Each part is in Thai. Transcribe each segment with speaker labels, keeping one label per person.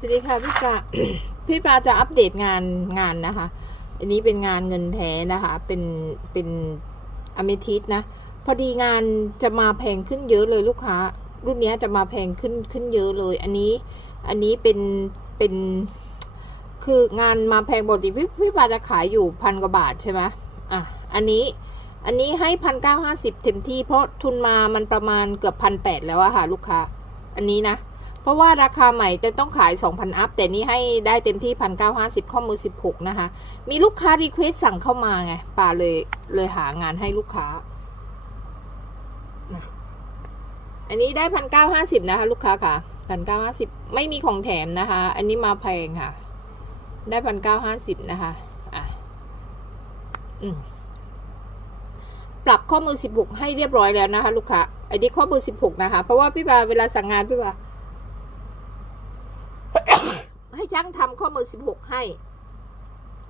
Speaker 1: สวัสดีค่ะพี่ปลาพี่ปลาจะอัปเดตงานงานนะคะ อันนี้เป็นงานเงินแท้นะคะ เป็นเป็นอเมทิสนะ พอดีงานจะมาแพงขึ้นเยอะเลยลูกค้า รุ่นเนี้ยจะมาแพงขึ้นขึ้นเยอะเลย อันนี้อันนี้เป็นเป็นคืองานมาแพงปกติพี่พี่ปลาจะขายอยู่พันกว่าบาทใช่ไหมอะอันนี้อันนี้ให้พันเก้าห้าสิบเต็มที่เพราะทุนมามันประมาณเกือบพันแปดแล้วอะค่ะ ลูกค้า อันนี้นะ ราะว่าราคาใหม่จะต้องขาย 2,000 อัพ แต่นี่ให้ได้เต็มที่ 1,950 ข้อมือ 16 นะคะ มีลูกค้ารีเควสสั่งเข้ามาไง ป่าเลยเลยหางานให้ลูกค้า อันนี้ได้ 1,950 นะคะ ลูกค้าค่ะ 1,950 ไม่มีของแถมนะคะ อันนี้มาแพงค่ะ ได้ 1,950 นะคะ อะ อืมปรับข้อมือ 16 ให้เรียบร้อยแล้วนะคะ ลูกค้า อันนี้ข้อมือ 16 นะคะ เพราะว่าพี่บาเวลาสั่งงานพี่บา ให้ ช่างทำข้อมือ 16 ให้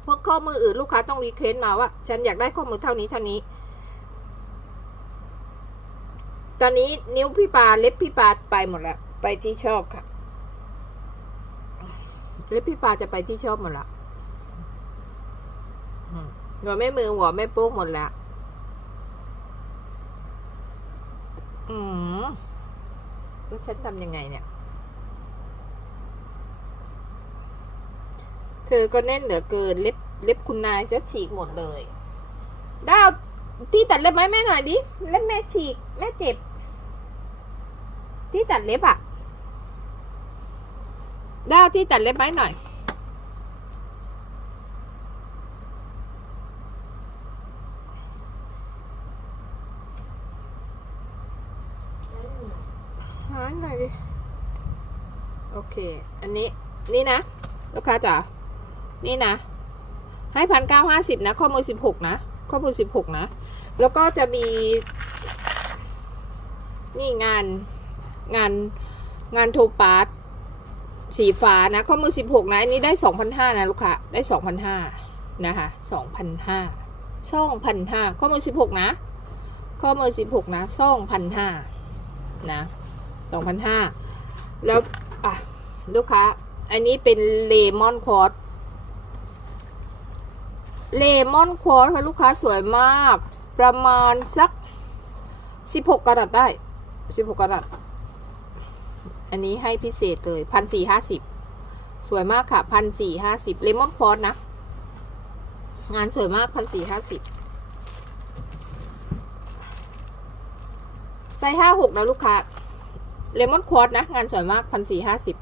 Speaker 1: เพราะข้อมืออื่นลูกค้าต้องรีเควสต์มาว่า ฉันอยากได้ข้อมือเท่านี้เท่านี้ ตอนนี้นิ้วพี่ปาเล็บพี่ปาไปหมดแล้วไปที่ชอบค่ะเล็บพี่ปาจะไปที่ชอบหมดละหัวแม่มือหัวแม่โป้งหมดแล้วอืมแล้วฉันทำยังไงเนี่ย เธอก็แน่นเหลือเกินเล็บเล็บคุณนายจะฉีกหมดเลยดาวที่ตัดเล็บไหมแม่หน่อยดิเล็บแม่ฉีกแม่เจ็บ ที่ตัดเล็บอะดาวที่ตัดเล็บไหมหน่อยหาหน่อยดิโอเค อันนี้นี่นะ ลูกค้าจ๋า นี่นะ ให้พันเก้าห้าสิบนะ ข้อมือสิบหกนะ ข้อมือสิบหกนะ แล้วก็จะมี นี่งานงานงานโทปาร์ตสีฟ้านะ ข้อมือสิบหกนะ อันนี้ได้สองพันห้านะลูกค้าได้สองพันห้านะคะสองพันห้าสองพันห้าข้อมือสิบหกนะ ข้อมือสิบหกนะสองพันห้านะสองพันห้าแล้ว อะ ลูกค้า อันนี้เป็นเลมอนควอต เลมอนควอตค่ะลูกค้าสวยมาก ประมาณสักสิบหกกรัตได้สิบหกกรัตอันนี้ให้พิเศษเลยพันสี่ห้าสิบสวยมากค่ะพันสี่ห้าสิบเลมอนควอตนะ งานสวยมากพันสี่ห้าสิบไซส์ห้าหกนะลูกค้าเลมอนควอตนะ งานสวยมากพันสี่ห้าสิบ